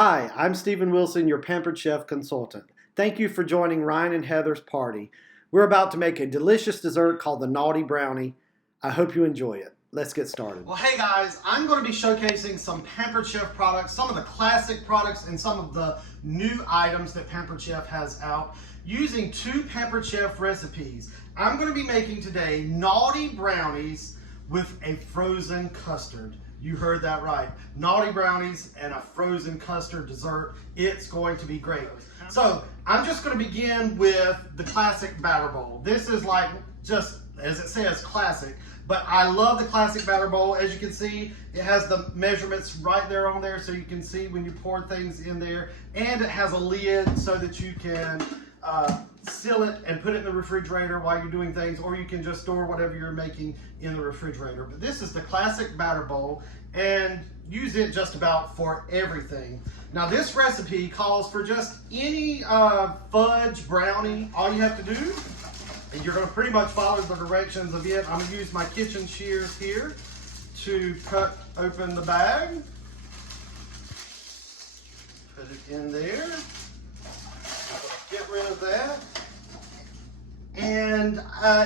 Hi, I'm Stephen Wilson, your Pampered Chef consultant. Thank you for joining Ryan and Heather's party. We're about to make a delicious dessert called the Naughty Brownie. I hope you enjoy it. Let's get started. Well, hey guys, I'm going to be showcasing some Pampered Chef products, some of the classic products and some of the new items that Pampered Chef has out using two Pampered Chef recipes. I'm going to be making today Naughty Brownies with a frozen custard. You heard that right. Naughty Brownies and a frozen custard dessert. It's going to be great. So I'm just going to begin with the classic batter bowl. This is like just, as it says, classic. But I love the classic batter bowl. As you can see, it has the measurements right there on there so you can see when you pour things in there. And it has a lid so that you can seal it and put it in the refrigerator while you're doing things, or you can just store whatever you're making in the refrigerator. But this is the classic batter bowl and use it just about for everything. Now this recipe calls for just any fudge brownie. All you have to do, and you're going to pretty much follow the directions of it. I'm going to use my kitchen shears here to cut open the bag. Put it in there. Get rid of that. And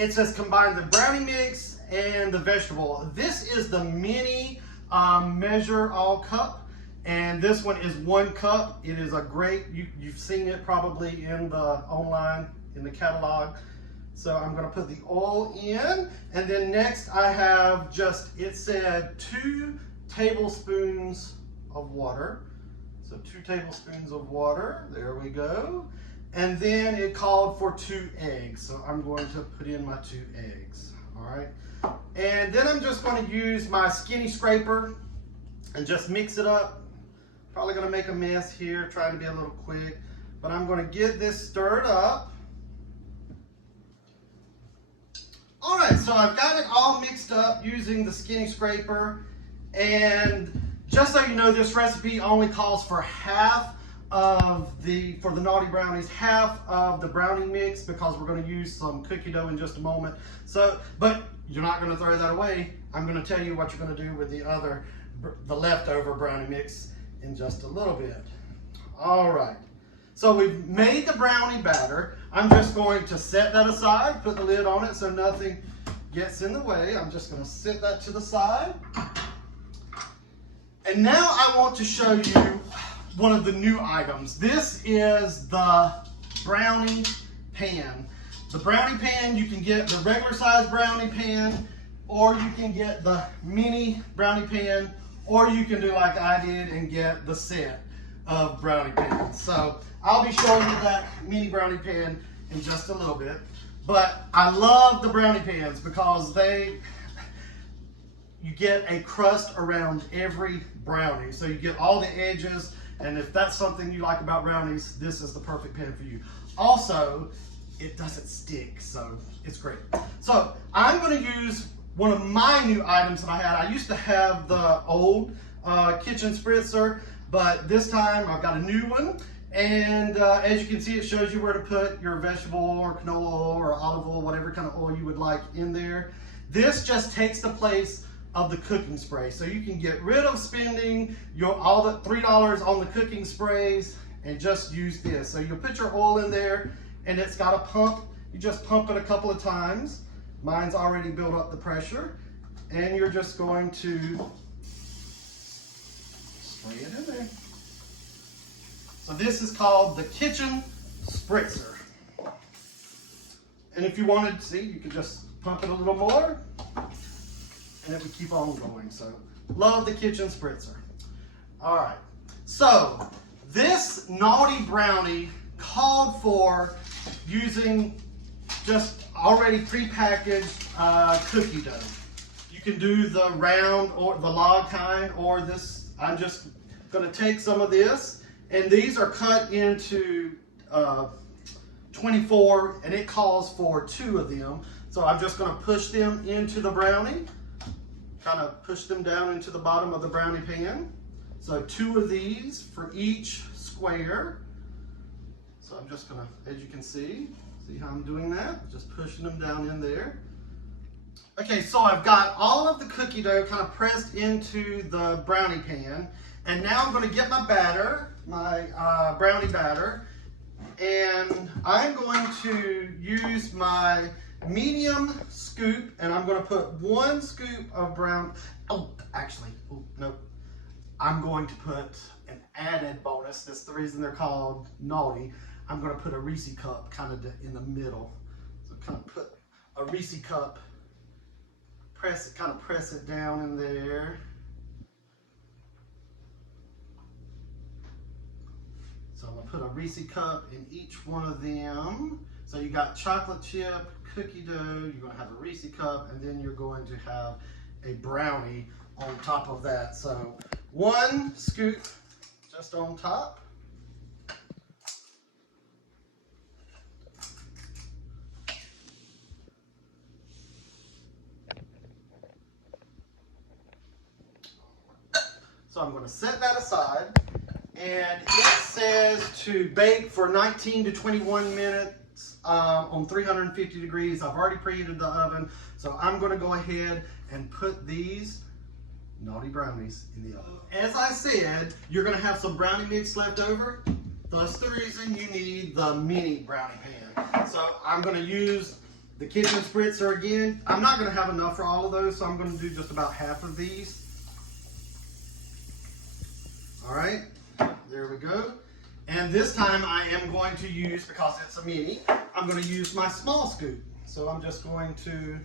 it says combine the brownie mix and the vegetable. This is the mini measure all cup. And this one is 1 cup. It is a great, you've seen it probably in the online, in the catalog. So I'm going to put the oil in, and then next I have just, it said 2 tablespoons of water. So 2 tablespoons of water, there we go. And then it called for 2 eggs. So I'm going to put in my 2 eggs, all right? And then I'm just going to use my skinny scraper and just mix it up. Probably going to make a mess here, trying to be a little quick, but I'm going to get this stirred up. All right, so I've got it all mixed up using the skinny scraper. And just so you know, this recipe only calls for half of for the Naughty Brownies, half of the brownie mix, because we're going to use some cookie dough in just a moment. So, but you're not going to throw that away. I'm going to tell you what you're going to do with the leftover brownie mix in just a little bit. All right. So we've made the brownie batter. I'm just going to set that aside, put the lid on it so nothing gets in the way. I'm just going to set that to the side. And now I want to show you one of the new items. This is the brownie pan. The brownie pan, you can get the regular size brownie pan, or you can get the mini brownie pan, or you can do like I did and get the set of brownie pans. So I'll be showing you that mini brownie pan in just a little bit. But I love the brownie pans because you get a crust around every brownie. So you get all the edges, and if that's something you like about brownies, this is the perfect pan for you. Also, it doesn't stick, so it's great. So I'm going to use one of my new items that I had. I used to have the old kitchen spritzer, but this time I've got a new one. And as you can see, it shows you where to put your vegetable or canola oil or olive oil, whatever kind of oil you would like in there. This just takes the place of the cooking spray. So you can get rid of spending all the $3 on the cooking sprays and just use this. So you'll put your oil in there, and it's got a pump. You just pump it a couple of times. Mine's already built up the pressure, and you're just going to spray it in there. So this is called the kitchen spritzer. And if you wanted to see, you could just pump it a little more, and it would keep on going. So love the kitchen spritzer. All right, so this Naughty Brownie called for using just already prepackaged cookie dough. You can do the round or the log kind, or this. I'm just going to take some of this, and these are cut into 24, and it calls for 2 of them. So I'm just going to push them into the brownie, kind of push them down into the bottom of the brownie pan. So 2 of these for each square. So I'm just going to, as you can see how I'm doing that? Just pushing them down in there. Okay, so I've got all of the cookie dough kind of pressed into the brownie pan, and now I'm going to get my batter my brownie batter, and I'm going to use my medium scoop, and I'm going to put 1 scoop of no. I'm going to put an added bonus. That's the reason they're called Naughty. I'm going to put a Reese cup kind of in the middle. So kind of put a Reese cup, press it down in there. So I'm going to put a Reese cup in each one of them. So you got chocolate chip, cookie dough, you're going to have a Reese cup, and then you're going to have a brownie on top of that. So 1 scoop just on top. So I'm going to set that aside, and it says to bake for 19 to 21 minutes on 350 degrees. I've already preheated the oven, so I'm going to go ahead and put these Naughty Brownies in the oven. As I said, you're going to have some brownie mix left over. That's the reason you need the mini brownie pan. So I'm going to use the kitchen spritzer again. I'm not going to have enough for all of those, so I'm going to do just about half of these. All right, there we go. And this time I am going to use, because it's a mini, I'm going to use my small scoop. So I'm just going to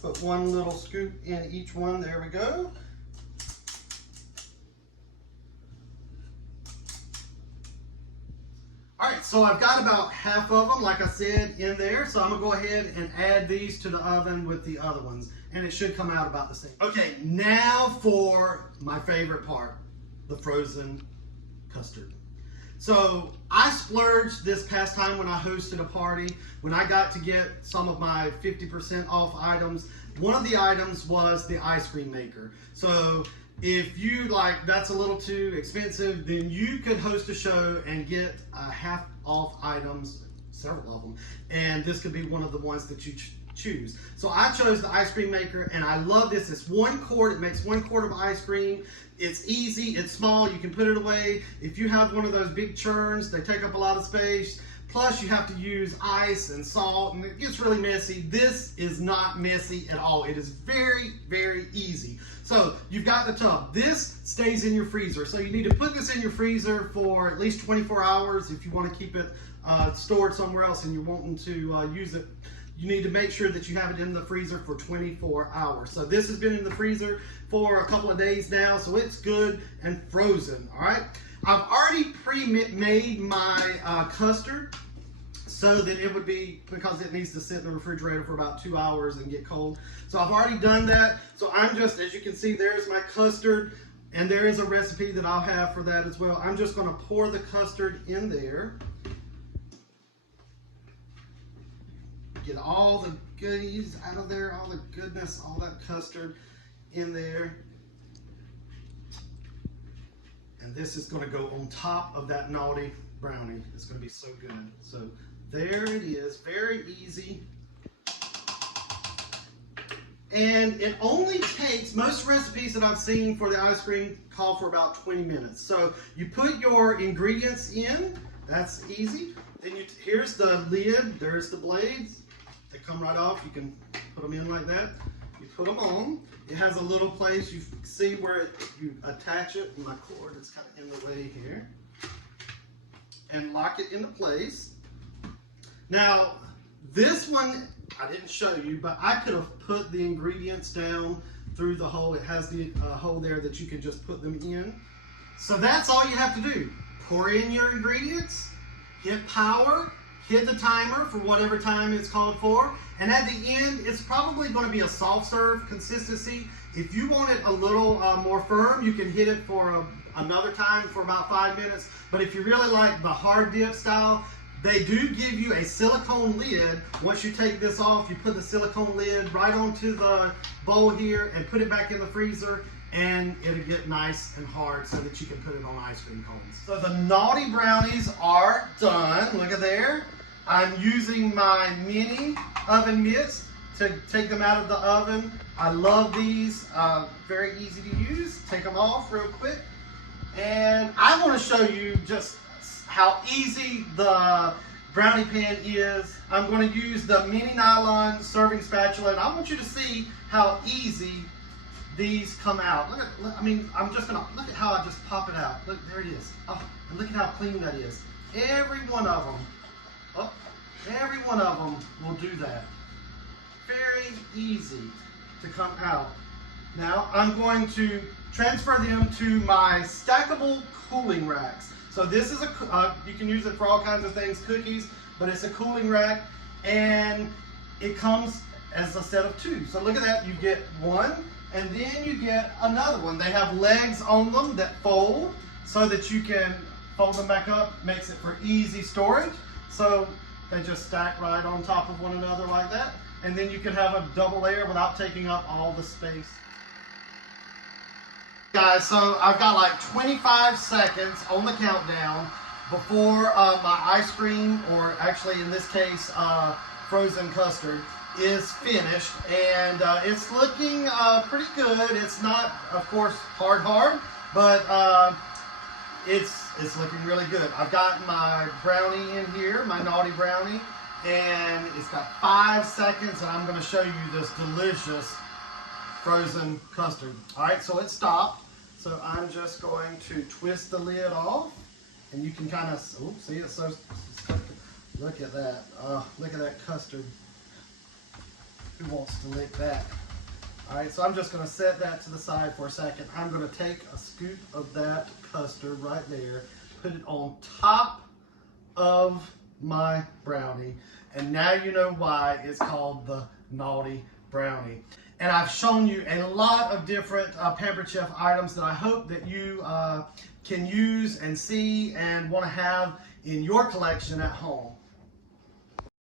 put 1 little scoop in each one. There we go. All right, so I've got about half of them, like I said, in there. So I'm gonna go ahead and add these to the oven with the other ones, and it should come out about the same. Okay, now for my favorite part, the frozen custard. So I splurged this past time when I hosted a party, when I got to get some of my 50% off items. One of the items was the ice cream maker. So if you like, that's a little too expensive, then you could host a show and get half off items, several of them, and this could be one of the ones that you choose. So I chose the ice cream maker, and I love this. It's 1 quart. It makes 1 quart of ice cream. It's easy, it's small, you can put it away. If you have one of those big churns, they take up a lot of space. Plus you have to use ice and salt, and it gets really messy. This is not messy at all. It is very, very easy. So you've got the tub. This stays in your freezer. So you need to put this in your freezer for at least 24 hours if you want to keep it stored somewhere else and you're wanting to use it. You need to make sure that you have it in the freezer for 24 hours. So this has been in the freezer for a couple of days now, so it's good and frozen, all right? I've already pre-made my custard so that it would be, because it needs to sit in the refrigerator for about 2 hours and get cold. So I've already done that. So I'm just, as you can see, there's my custard, and there is a recipe that I'll have for that as well. I'm just gonna pour the custard in there. Get all the goodies out of there, all the goodness, all that custard in there. And this is going to go on top of that Naughty Brownie. It's going to be so good. So there it is, very easy. And it only takes, most recipes that I've seen for the ice cream call for about 20 minutes. So you put your ingredients in, that's easy. Then here's the lid, there's the blades. They come right off. You can put them in like that. You put them on. It has a little place you see where you attach it. My cord is kind of in the way here. And lock it into place. Now, this one I didn't show you, but I could have put the ingredients down through the hole. It has the hole there that you can just put them in. So that's all you have to do. Pour in your ingredients, hit power, hit the timer for whatever time it's called for, and at the end, it's probably going to be a soft serve consistency. If you want it a little more firm, you can hit it for another time for about 5 minutes, but if you really like the hard dip style, they do give you a silicone lid. Once you take this off, you put the silicone lid right onto the bowl here and put it back in the freezer, and it'll get nice and hard so that you can put it on ice cream cones. So the Naughty Brownies are done. Look at there. I'm using my mini oven mitts to take them out of the oven. I love these, very easy to use. Take them off real quick, And I want to show you just how easy the brownie pan is. I'm going to use the mini nylon serving spatula, and I want you to see how easy these come out. Look at, I'm just gonna, look at how I just pop it out. Look, there it is. Oh, and look at how clean that is. Every one of them, every one of them will do that. Very easy to come out. Now I'm going to transfer them to my stackable cooling racks. So this is you can use it for all kinds of things, cookies, but it's a cooling rack, and it comes as a set of two. So look at that, you get one, and then you get another one. They have legs on them that fold so that you can fold them back up, makes it for easy storage. So they just stack right on top of one another like that. And then you can have a double layer without taking up all the space. Guys, so I've got like 25 seconds on the countdown before my ice cream, or actually in this case, frozen custard, is finished, and it's looking pretty good. It's not, of course, hard, but it's looking really good. I've got my brownie in here, my Naughty Brownie, and it's got 5 seconds, and I'm going to show you this delicious frozen custard. All right, so it stopped. So I'm just going to twist the lid off, and you can kind of, see, it's so, look at that. Look at that custard. Who wants to lick that? All right, so I'm just gonna set that to the side for a second. I'm gonna take a scoop of that custard right there, put it on top of my brownie, and now you know why it's called the Naughty Brownie. And I've shown you a lot of different Pampered Chef items that I hope that you can use and see and want to have in your collection at home.